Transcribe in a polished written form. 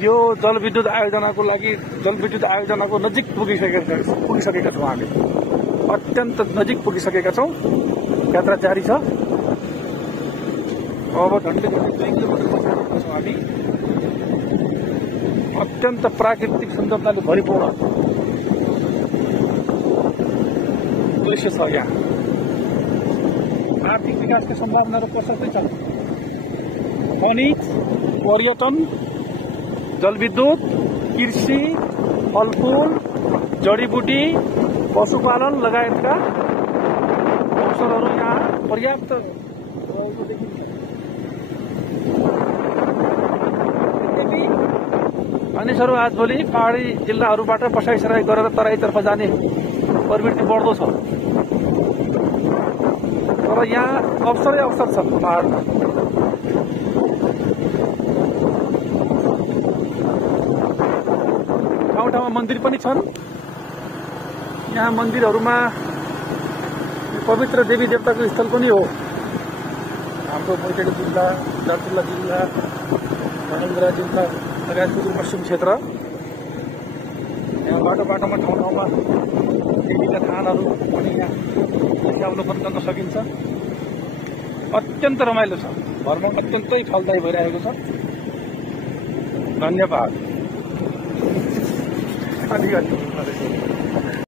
यो जलविद्युत आयोजनाको लागि जलविद्युत आयोजनाको नजिक पुगिसकेका छौँ हामी। अत्यन्त नजिक पुगिसकेका छौँ। यात्रा जारी छ। अब झन्डै 2 किलोमिटर पछाडि छौँ हामी। अत्यन्त प्राकृतिक सुन्दरताले भरिपूर्ण दृश्य छ यहाँ। आर्थिक विकासका सम्भावनाहरू प्रशस्तै छन्। खनिज, पर्यटन, जलविद्युत, कृषि, फलफूल, जडीबुटी, पशुपालन लगायतका अवसरहरू यहाँ पर्याप्त रहेको देखिन्छ। मानिसहरू आजभोलि पहाडी जिल्लाहरूबाट बसाइसराई गरेर तराईतर्फ जाने प्रवृत्ति बढ्दो छ। तर यहाँ अवसरै अवसर छ पहाडमा। ठाउँमा मन्दिर पनि छन्। यहाँ मन्दिरहरूमा पवित्र देवी देवताको स्थल पनि हो। हाम्रो बैतडी जिल्ला, दार्चुला जिल्ला, धनगढा जिल्ला लगायत सुदूरपश्चिम क्षेत्र। यहाँ बाटोमा ठाउँमा देवीका थानहरू पनि यहाँ अवलोकन गर्न सकिन्छ। अत्यन्त रमाइलो छ। भ्रमण अत्यन्तै फलदायी भइरहेको छ। धन्यवाद।